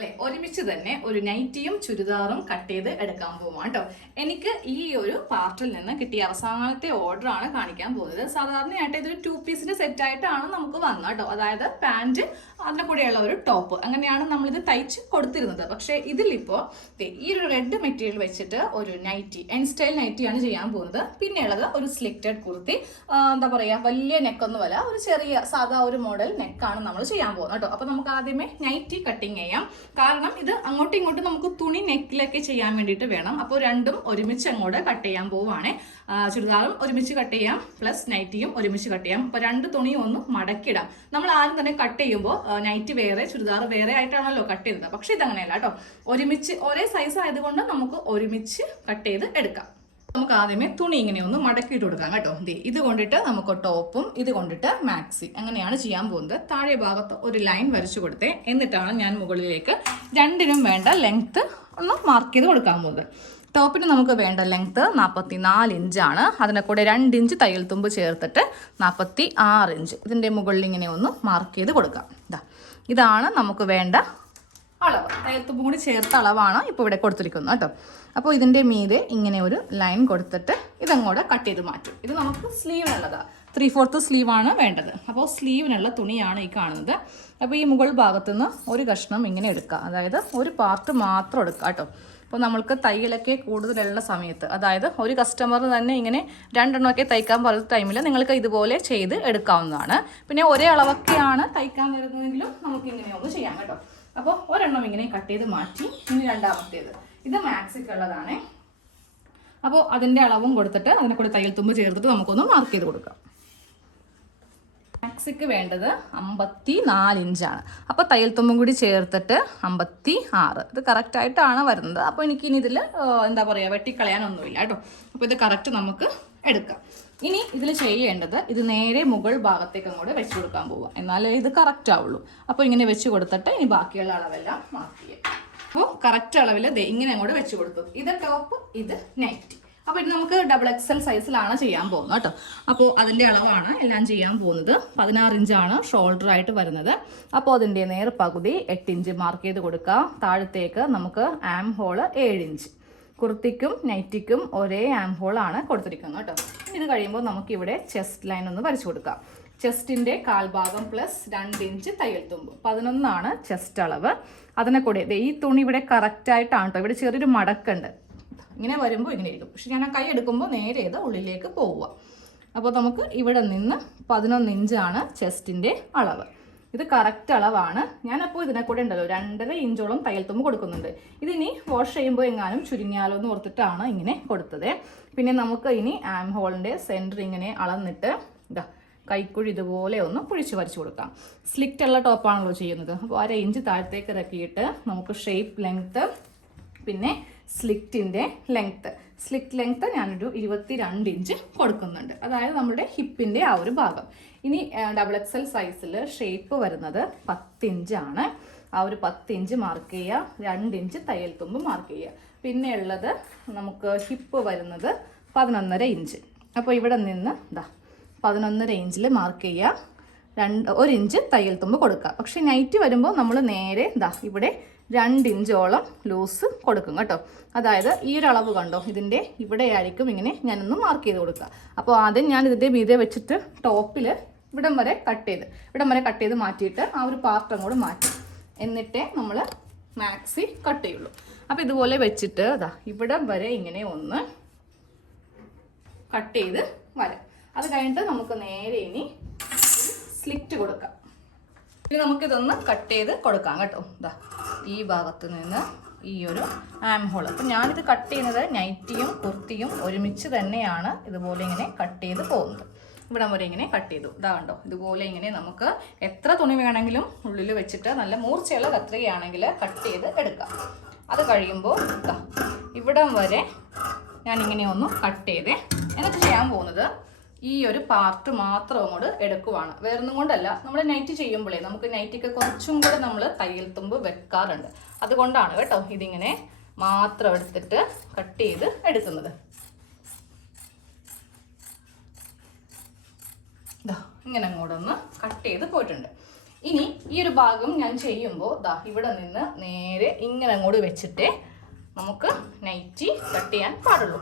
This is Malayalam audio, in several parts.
അല്ലെ ഒരുമിച്ച് തന്നെ ഒരു നൈറ്റിയും ചുരിദാറും കട്ട് ചെയ്ത് എടുക്കാൻ പോവാം കേട്ടോ എനിക്ക് ഈ ഒരു പാർട്ടിൽ നിന്ന് കിട്ടിയ അവസാനത്തെ ഓർഡർ ആണ് കാണിക്കാൻ പോകുന്നത്. സാധാരണയായിട്ട് ഇതൊരു ടു പീസിന്റെ സെറ്റ് ആയിട്ടാണ് നമുക്ക് വന്നത് കേട്ടോ അതായത് പാന്റ് അതിന്റെ കൂടെയുള്ള ഒരു ടോപ്പ് അങ്ങനെയാണ് നമ്മളിത് തയ്ച്ച് കൊടുത്തിരുന്നത്. പക്ഷെ ഇതിലിപ്പോൾ ദേ ഈ ഒരു റെഡ് മെറ്റീരിയൽ വെച്ചിട്ട് ഒരു നൈറ്റി എൻ സ്റ്റൈൽ നൈറ്റിയാണ് ചെയ്യാൻ പോകുന്നത്. പിന്നെയുള്ളത് ഒരു സ്ലിക്റ്റഡ് കുർത്തി. എന്താ പറയാ വലിയ നെക്കൊന്നുമല്ല ഒരു ചെറിയ സാധാ ഒരു മോഡൽ നെക്കാണ് നമ്മൾ ചെയ്യാൻ പോകുന്നത് കേട്ടോ അപ്പൊ നമുക്ക് ആദ്യമേ നൈറ്റി കട്ടിങ് ചെയ്യാം. കാരണം ഇത് അങ്ങോട്ടും ഇങ്ങോട്ടും നമുക്ക് തുണി നെക്കിലൊക്കെ ചെയ്യാൻ വേണ്ടിയിട്ട് വേണം. അപ്പോൾ രണ്ടും ഒരുമിച്ച് അങ്ങോട്ട് കട്ട് ചെയ്യാൻ പോവുകയാണെ ചുരിദാറും ഒരുമിച്ച് കട്ട് ചെയ്യാം. പ്ലസ് നൈറ്റിയും ഒരുമിച്ച് കട്ട് ചെയ്യാം. അപ്പോൾ രണ്ട് തുണിയും ഒന്ന് മടക്കിടാം നമ്മൾ ആദ്യം തന്നെ കട്ട് ചെയ്യുമ്പോൾ നൈറ്റ് വേറെ ചുരിദാർ വേറെ ആയിട്ടാണല്ലോ കട്ട് ചെയ്തത്. പക്ഷേ ഇതങ്ങനെയല്ല കേട്ടോ. ഒരുമിച്ച് ഒരേ സൈസ് ആയതുകൊണ്ട് നമുക്ക് ഒരുമിച്ച് കട്ട് ചെയ്ത് എടുക്കാം. നമുക്ക് ആദ്യമേ തുണി ഇങ്ങനെ ഒന്ന് മടക്കിയിട്ട് കൊടുക്കാം കേട്ടോ. ദേ ഇത് കൊണ്ടിട്ട് നമുക്ക് ടോപ്പും ഇത് കൊണ്ടിട്ട് മാക്സി. അങ്ങനെയാണ് ചെയ്യാൻ പോകുന്നത്. താഴെ ഭാഗത്ത് ഒരു ലൈൻ വരച്ചു കൊടുത്തേ. എന്നിട്ടാണ് ഞാൻ മുകളിലേക്ക് രണ്ടിനും വേണ്ട ലെങ്ത്ത് ഒന്ന് മാർക്ക് ചെയ്ത് കൊടുക്കാൻ പോകുന്നത്. ടോപ്പിന് നമുക്ക് വേണ്ട ലെങ്ത്ത് നാൽപ്പത്തി നാല് ഇഞ്ചാണ് അതിന്റെ കൂടെ രണ്ട് ഇഞ്ച് തയ്യൽ തുമ്പ് ചേർത്തിട്ട് നാൽപ്പത്തി ആറ് ഇഞ്ച് ഇതിന്റെ മുകളിൽ ഇങ്ങനെ ഒന്ന് മാർക്ക് ചെയ്ത് കൊടുക്കാം. ഇതാ ഇതാണ് നമുക്ക് വേണ്ട അളവ്. അതായത് കൂടി ചേർത്ത അളവാണ് ഇപ്പോൾ ഇവിടെ കൊടുത്തിരിക്കുന്നത് കേട്ടോ. അപ്പോൾ ഇതിന്റെ മീതെ ഇങ്ങനെ ഒരു ലൈൻ കൊടുത്തിട്ട് ഇതങ്ങോട്ട് കട്ട് ചെയ്ത് മാറ്റും. ഇത് നമുക്ക് സ്ലീവിനുള്ളതാണ് ത്രീ ഫോർത്ത് സ്ലീവാണ് വേണ്ടത്. അപ്പോൾ സ്ലീവിനുള്ള തുണിയാണ് ഈ കാണുന്നത്. അപ്പോൾ ഈ മുകൾ ഭാഗത്തു നിന്ന് ഒരു കഷ്ണം ഇങ്ങനെ എടുക്കുക. അതായത് ഒരു പാർട്ട് മാത്രം എടുക്കുക കേട്ടോ. അപ്പോൾ നമ്മൾക്ക് തയ്യലൊക്കെ കൂടുതലുള്ള സമയത്ത് അതായത് ഒരു കസ്റ്റമർ തന്നെ ഇങ്ങനെ രണ്ടെണ്ണമൊക്കെ തയ്ക്കാൻ പറയുന്ന ടൈമിൽ നിങ്ങൾക്ക് ഇതുപോലെ ചെയ്ത് എടുക്കാവുന്നതാണ്. പിന്നെ ഒരേ അളവൊക്കെയാണ് തയ്ക്കാൻ വരുന്നതെങ്കിലും നമുക്ക് ഇങ്ങനെ ഒന്ന് ചെയ്യാം കേട്ടോ. അപ്പോൾ ഒരെണ്ണം ഇങ്ങനെ കട്ട് ചെയ്ത് മാറ്റി ഇനി രണ്ടാമത്തേത്. ഇത് മാക്സിക്കുള്ളതാണ്. അപ്പോൾ അതിന്റെ അളവും കൊടുത്തിട്ട് അതിനെ കൂടി തയ്യൽ തുമ്പ് ചേർത്തിട്ട് നമുക്കൊന്ന് മാർക്ക് ചെയ്ത് കൊടുക്കാം. മാക്സിക്ക് വേണ്ടത് അമ്പത്തി നാല് ഇഞ്ചാണ് അപ്പോൾ തയ്യൽ തുമ്പും കൂടി ചേർത്തിട്ട് അമ്പത്തി ആറ് ഇത് കറക്റ്റായിട്ടാണ് വരുന്നത്. അപ്പോൾ എനിക്കിനി ഇതിൽ എന്താ പറയുക വെട്ടിക്കളയാനൊന്നുമില്ല കേട്ടോ. അപ്പോൾ ഇത് കറക്റ്റ് നമുക്ക് എടുക്കാം. ഇനി ഇതിൽ ചെയ്യേണ്ടത് ഇത് നേരെ മുകൾ ഭാഗത്തേക്ക് അങ്ങോട്ട് വെച്ച് കൊടുക്കാൻ പോവുക. എന്നാലേ ഇത് കറക്റ്റ് ആവുള്ളൂ. അപ്പോൾ ഇങ്ങനെ വെച്ച് കൊടുത്തിട്ട് ഇനി ബാക്കിയുള്ള അളവെല്ലാം മാർക്ക് ചെയ്യാം അപ്പോൾ കറക്റ്റ് അളവിൽ ഇങ്ങനെ അങ്ങോട്ട് വെച്ച് കൊടുത്തു. ഇത് ടോപ്പ് ഇത് നൈറ്റ് അപ്പോൾ ഇത് നമുക്ക് ഡബിൾ എക്സൽ സൈസിലാണ് ചെയ്യാൻ പോകുന്നത് കേട്ടോ. അപ്പോൾ അതിന്റെ അളവാണ് എല്ലാം ചെയ്യാൻ പോകുന്നത്. പതിനാറ് ഇഞ്ചാണ് ഷോൾഡർ ആയിട്ട് വരുന്നത്. അപ്പോൾ അതിന്റെ നേർ പകുതി എട്ട് ഇഞ്ച് മാർക്ക് ചെയ്ത് കൊടുക്കുക. താഴത്തേക്ക് നമുക്ക് ആം ഹോൾ ഏഴ് ഇഞ്ച് കുർത്തിക്കും നൈറ്റിക്കും ഒരേ ആം ഹോളാണ് കൊടുത്തിരിക്കുന്നത് കേട്ടോ. ഇത് കഴിയുമ്പോൾ നമുക്കിവിടെ ചെസ്റ്റ് ലൈൻ ഒന്ന് വരച്ചു കൊടുക്കാം. ചെസ്റ്റിന്റെ കാൽഭാഗം പ്ലസ് രണ്ട് ഇഞ്ച് തയ്യൽ തുമ്പ്. പതിനൊന്നാണ് ചെസ്റ്റ് അളവ്. അതിനെ കൂടെ ഈ തുണി ഇവിടെ കറക്റ്റായിട്ടാണ് കേട്ടോ ഇവിടെ ചെറിയൊരു മടക്കുണ്ട്. ഇങ്ങനെ വരുമ്പോൾ ഇങ്ങനെ ഇരിക്കും. പക്ഷെ ഞാൻ ആ കൈ എടുക്കുമ്പോൾ നേരെ ഇത് ഉള്ളിലേക്ക് പോവുക. അപ്പോൾ നമുക്ക് ഇവിടെ നിന്ന് പതിനൊന്ന് ഇഞ്ചാണ് ചെസ്റ്റിന്റെ അളവ്. ഇത് കറക്റ്റ് അളവാണ്. ഞാനപ്പോൾ ഇതിനെ കൂടെ ഉണ്ടല്ലോ രണ്ടര ഇഞ്ചോളം തയ്യൽ തുമ്പ് കൊടുക്കുന്നുണ്ട്. ഇതിനി വാഷ് ചെയ്യുമ്പോൾ എങ്ങാനും ചുരുങ്ങിയാലോ എന്ന് ഓർത്തിട്ടാണ് ഇങ്ങനെ കൊടുത്തത്. പിന്നെ നമുക്ക് ഇനി ആം ഹോളിന്റെ സെന്റർ ഇങ്ങനെ അളന്നിട്ട് ഇതാ കൈക്കുഴി ഇതുപോലെ ഒന്ന് കുഴിച്ച് വരച്ചു കൊടുക്കാം. സ്ലിക്റ്റ് ഉള്ള ടോപ്പാണല്ലോ ചെയ്യുന്നത്. അപ്പോൾ അര ഇഞ്ച് താഴത്തേക്ക് ഇറക്കിയിട്ട് നമുക്ക് ഷേപ്പ് ലെങ്ത്ത് പിന്നെ സ്ലിക്റ്റിന്റെ ലെങ്ത്ത് സ്ലിറ്റ് ലെങ്ത്ത് ഞാനൊരു ഇരുപത്തി രണ്ട് ഇഞ്ച് കൊടുക്കുന്നുണ്ട്. അതായത് നമ്മുടെ ഹിപ്പിന്റെ ആ ഒരു ഭാഗം. ഇനി ഡബിൾ എക്സൽ സൈസിൽ ഷേപ്പ് വരുന്നത് പത്ത് ആണ്. ആ ഒരു പത്ത് ഇഞ്ച് മാർക്ക് ചെയ്യുക. രണ്ട് ഇഞ്ച് തയ്യൽ തുമ്പ് മാർക്ക് ചെയ്യുക. പിന്നെ ഉള്ളത് നമുക്ക് ഹിപ്പ് വരുന്നത് പതിനൊന്നര ഇഞ്ച് അപ്പോൾ ഇവിടെ നിന്ന് ഇതാ പതിനൊന്നര ഇഞ്ചിൽ മാർക്ക് ചെയ്യുക. രണ്ട് ഒരു ഇഞ്ച് തയ്യൽ തുമ്പ് കൊടുക്കുക. പക്ഷേ നൈറ്റ് വരുമ്പോൾ നമ്മൾ നേരെ ഇതാ ഇവിടെ രണ്ട് ഇഞ്ചോളം ലൂസ് കൊടുക്കും കേട്ടോ. അതായത് ഈ ഒരു അളവ് കണ്ടോ? ഇതിന്റെ ഇവിടെ ആയിരിക്കും ഇങ്ങനെ ഞാനൊന്ന് മാർക്ക് ചെയ്ത് കൊടുക്കുക. അപ്പോൾ ആദ്യം ഞാൻ ഇതിന്റെ മീതെ വെച്ചിട്ട് ടോപ്പിൽ ഇവിടം വരെ കട്ട് ചെയ്ത് ഇവിടം വരെ കട്ട് ചെയ്ത് മാറ്റിയിട്ട് ആ ഒരു പാർട്ട് അങ്ങോട്ട് മാറ്റി. എന്നിട്ടേ നമ്മൾ മാക്സി കട്ട് ചെയ്യുള്ളൂ. അപ്പോൾ ഇതുപോലെ വെച്ചിട്ട് അതാ ഇവിടം വരെ ഇങ്ങനെ ഒന്ന് കട്ട് ചെയ്ത് വരാം. അത് കഴിഞ്ഞിട്ട് നമുക്ക് നേരെ ഇനി സ്ലിറ്റ് കൊടുക്കാം. ഇനി നമുക്കിതൊന്ന് കട്ട് ചെയ്ത് കൊടുക്കാം കേട്ടോ. ഇതാ ഈ ഭാഗത്ത് നിന്ന് ഈ ഒരു ആം ഹോൾ അപ്പം ഞാനിത് കട്ട് ചെയ്യുന്നത് നൈറ്റിയും കുർത്തിയും ഒരുമിച്ച് തന്നെയാണ് ഇതുപോലെ ഇങ്ങനെ കട്ട് ചെയ്ത് പോകുന്നത്. ഇവിടെ വരെ ഇങ്ങനെ കട്ട് ചെയ്തു. ഇതാ കണ്ടോ ഇതുപോലെ ഇങ്ങനെ നമുക്ക് എത്ര തുണി വേണമെങ്കിലും ഉള്ളിൽ വെച്ചിട്ട് നല്ല മൂർച്ചയുള്ള കത്രികയാണെങ്കിൽ കട്ട് ചെയ്ത് എടുക്കാം. അത് കഴിയുമ്പോൾ ഇതാ ഇവിടം വരെ ഞാനിങ്ങനെ ഒന്ന് കട്ട് ചെയ്തേ എന്നിട്ട് ചെയ്യാൻ പോകുന്നത് ഈ ഒരു പാർട്ട് മാത്രം അങ്ങോട്ട് എടുക്കുവാണ്. വേറൊന്നും കൊണ്ടല്ല. നമ്മൾ നൈറ്റ് ചെയ്യുമ്പോഴേ നമുക്ക് നൈറ്റിക്ക് കുറച്ചും കൂടെ നമ്മൾ തയ്യൽ തുമ്പ് വെക്കാറുണ്ട്. അതുകൊണ്ടാണ് കേട്ടോ ഇതിങ്ങനെ മാത്രം എടുത്തിട്ട് കട്ട് ചെയ്ത് എടുക്കുന്നത്. ഇങ്ങനെ അങ്ങോട്ടൊന്ന് കട്ട് ചെയ്ത് പോയിട്ടുണ്ട്. ഇനി ഈ ഒരു ഭാഗം ഞാൻ ചെയ്യുമ്പോൾ ദാ ഇവിടെ നിന്ന് നേരെ ഇങ്ങനെ അങ്ങോട്ട് വെച്ചിട്ടേ നമുക്ക് നൈറ്റി കട്ട് ചെയ്യാൻ പാടുള്ളൂ.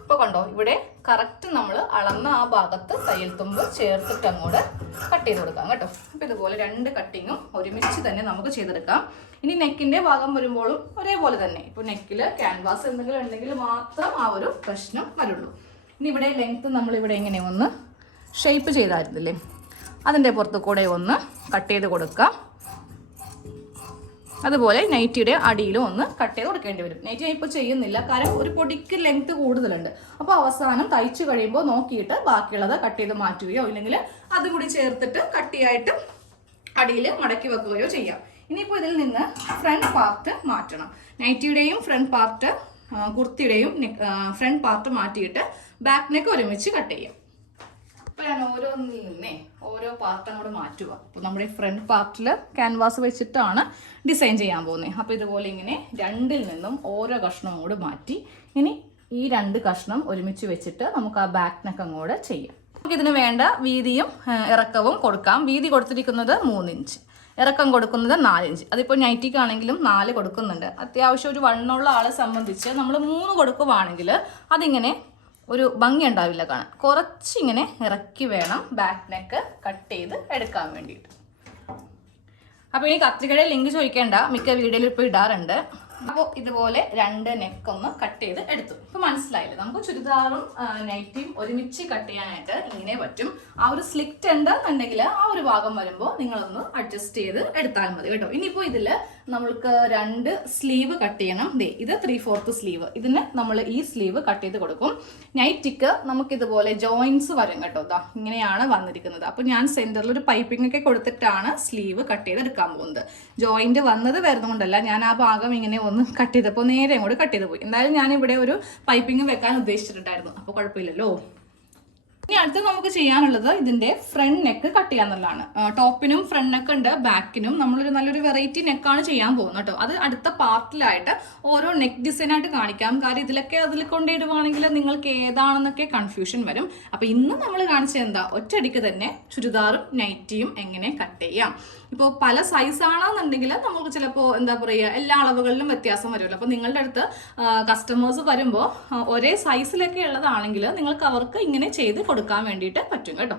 ഇപ്പോൾ കണ്ടോ ഇവിടെ കറക്റ്റ് നമ്മൾ അളന്ന ആ ഭാഗത്ത് തയ്യൽ തുമ്പ് ചേർത്തിട്ട് അങ്ങോട്ട് കട്ട് ചെയ്ത് കൊടുക്കാം കേട്ടോ. അപ്പോൾ ഇതുപോലെ രണ്ട് കട്ടിങ്ങും ഒരുമിച്ച് തന്നെ നമുക്ക് ചെയ്തെടുക്കാം. ഇനി നെക്കിന്റെ ഭാഗം വരുമ്പോഴും ഒരേപോലെ തന്നെ. ഇപ്പോൾ നെക്കിൽ ക്യാൻവാസ് എന്തെങ്കിലും ഉണ്ടെങ്കിൽ മാത്രം ആ ഒരു പ്രശ്നം വരുള്ളൂ. ഇനി ഇവിടെ ലെങ്ത്ത് നമ്മളിവിടെ ഇങ്ങനെ ഒന്ന് ഷേപ്പ് ചെയ്തായിരുന്നില്ലേ? അതിന്റെ പുറത്ത് കൂടെ ഒന്ന് കട്ട് ചെയ്ത് കൊടുക്കാം. അതുപോലെ നൈറ്റിയുടെ അടിയിലും ഒന്ന് കട്ട് ചെയ്ത് കൊടുക്കേണ്ടി വരും. നൈറ്റി ഞാൻ ഇപ്പോൾ ചെയ്യുന്നില്ല. കാരണം ഒരു പൊടിക്ക് ലെങ്ത് കൂടുതലുണ്ട്. അപ്പോൾ അവസാനം തയ്ച്ചു കഴിയുമ്പോൾ നോക്കിയിട്ട് ബാക്കിയുള്ളത് കട്ട് ചെയ്ത് മാറ്റുകയോ ഇല്ലെങ്കിൽ അതും കൂടി ചേർത്തിട്ട് കട്ടിയായിട്ട് അടിയിൽ മടക്കി വെക്കുകയോ ചെയ്യാം. ഇനിയിപ്പോൾ ഇതിൽ നിന്ന് ഫ്രണ്ട് പാർട്ട് മാറ്റണം. നൈറ്റിയുടെയും ഫ്രണ്ട് പാർട്ട് കുർത്തിയുടെയും ഫ്രണ്ട് പാർട്ട് മാറ്റിയിട്ട് ബാക്ക് നെക്ക് ഒരുമിച്ച് കട്ട് ചെയ്യാം. അപ്പോൾ ഞാൻ ഓരോന്നിൽ നിന്നേ ഓരോ പാർട്ടും കൂടെ മാറ്റുക. അപ്പോൾ നമ്മുടെ ഫ്രണ്ട് പാർട്ടിൽ ക്യാൻവാസ് വെച്ചിട്ടാണ് ഡിസൈൻ ചെയ്യാൻ പോകുന്നത്. അപ്പോൾ ഇതുപോലെ ഇങ്ങനെ രണ്ടിൽ നിന്നും ഓരോ കഷ്ണവും കൂടെ മാറ്റി ഇനി ഈ രണ്ട് കഷ്ണം ഒരുമിച്ച് വെച്ചിട്ട് നമുക്ക് ആ ബാക്ക് നെക്ക് അങ്ങോട്ട് ചെയ്യാം. നമുക്ക് ഇതിന് വേണ്ട വീതിയും ഇറക്കവും കൊടുക്കാം. വീതി കൊടുത്തിരിക്കുന്നത് മൂന്നിഞ്ച് ഇറക്കം കൊടുക്കുന്നത് നാലിഞ്ച് അതിപ്പോൾ നൈറ്റിക്കാണെങ്കിലും നാല് കൊടുക്കുന്നുണ്ട്. അത്യാവശ്യം ഒരു വണ്ണുള്ള ആളെ സംബന്ധിച്ച് നമ്മൾ മൂന്ന് കൊടുക്കുവാണെങ്കിൽ അതിങ്ങനെ ഒരു ഭംഗി ഉണ്ടാവില്ല കാണാൻ. കുറച്ചിങ്ങനെ ഇറക്കി വേണം ബാക്ക് നെക്ക് കട്ട് ചെയ്ത് എടുക്കാൻ വേണ്ടിയിട്ട്. അപ്പോൾ ഇനി കത്രികയുടെ ലിങ്ക് ചോദിക്കേണ്ട. മിക്ക വീഡിയോയിൽ ഇപ്പോൾ ഇടാറുണ്ട്. അപ്പോൾ ഇതുപോലെ രണ്ട് നെക്ക് ഒന്ന് കട്ട് ചെയ്ത് എടുത്തു. ഇപ്പം മനസ്സിലായില്ലേ? നമുക്ക് ചുരിദാറും നൈറ്റിയും ഒരുമിച്ച് കട്ട് ചെയ്യാനായിട്ട് ഇങ്ങനെ പറ്റും. ആ ഒരു സ്ലിറ്റ് ഉണ്ടെന്നുണ്ടെങ്കിൽ ആ ഒരു ഭാഗം വരുമ്പോൾ നിങ്ങളൊന്ന് അഡ്ജസ്റ്റ് ചെയ്ത് എടുത്താൽ മതി കേട്ടോ. ഇനിയിപ്പോൾ ഇതിൽ നമ്മൾക്ക് രണ്ട് സ്ലീവ് കട്ട് ചെയ്യണം. ദേ ഇത് ത്രീ ഫോർത്ത് സ്ലീവ് ഇതിന് നമ്മൾ ഈ സ്ലീവ് കട്ട് ചെയ്ത് കൊടുക്കും. നൈറ്റിക്ക് നമുക്ക് ഇതുപോലെ ജോയിൻസ് വരും കേട്ടോ. ഇതാ ഇങ്ങനെയാണ് വന്നിരിക്കുന്നത്. അപ്പോൾ ഞാൻ സെന്ററിൽ ഒരു പൈപ്പിംഗ് ഒക്കെ കൊടുത്തിട്ടാണ് സ്ലീവ് കട്ട് ചെയ്ത് എടുക്കാൻ പോകുന്നത്. ജോയിന്റ് വന്നത് വരുന്നതുകൊണ്ടല്ല ഞാൻ ആ ഭാഗം ഇങ്ങനെ ഒന്ന് കട്ട് ചെയ്തപ്പോൾ നേരെ അങ്ങോട്ട് കട്ട് ചെയ്ത് പോയി. എന്തായാലും ഞാൻ ഇവിടെ ഒരു പൈപ്പിംഗ് വെക്കാൻ ഉദ്ദേശിച്ചിട്ടുണ്ടായിരുന്നു. അപ്പോൾ കുഴപ്പമില്ലല്ലോ. ഇനി അടുത്ത് നമുക്ക് ചെയ്യാനുള്ളത് ഇതിന്റെ ഫ്രണ്ട് നെക്ക് കട്ട് ചെയ്യാന്നുള്ളതാണ് ടോപ്പിനും ഫ്രണ്ട് നെക്ക് ഉണ്ട് ബാക്കിനും നമ്മളൊരു നല്ലൊരു വെറൈറ്റി നെക്കാണ് ചെയ്യാൻ പോകുന്നത് കേട്ടോ. അത് അടുത്ത പാർട്ടിലായിട്ട് ഓരോ നെക്ക് ഡിസൈനായിട്ട് കാണിക്കാം. കാരണം ഇതിലൊക്കെ അതിൽ കൊണ്ടിടുവാണെങ്കിൽ നിങ്ങൾക്ക് ഏതാണെന്നൊക്കെ കൺഫ്യൂഷൻ വരും. അപ്പൊ ഇന്ന് നമ്മൾ കാണിച്ചത് എന്താ? ഒറ്റയടിക്ക് തന്നെ ചുരിദാറും നൈറ്റിയും എങ്ങനെ കട്ട് ചെയ്യാം. ഇപ്പോൾ പല സൈസ് ആണെന്നുണ്ടെങ്കിൽ നമുക്ക് ചിലപ്പോൾ എന്താ പറയുക എല്ലാ അളവുകളിലും വ്യത്യാസം വരുമല്ലോ. അപ്പോൾ നിങ്ങളുടെ അടുത്ത് കസ്റ്റമേഴ്സ് വരുമ്പോൾ ഒരേ സൈസിലൊക്കെ ഉള്ളതാണെങ്കിൽ നിങ്ങൾക്ക് അവർക്ക് ഇങ്ങനെ ചെയ്ത് കൊടുക്കാൻ വേണ്ടിയിട്ട് പറ്റും കേട്ടോ.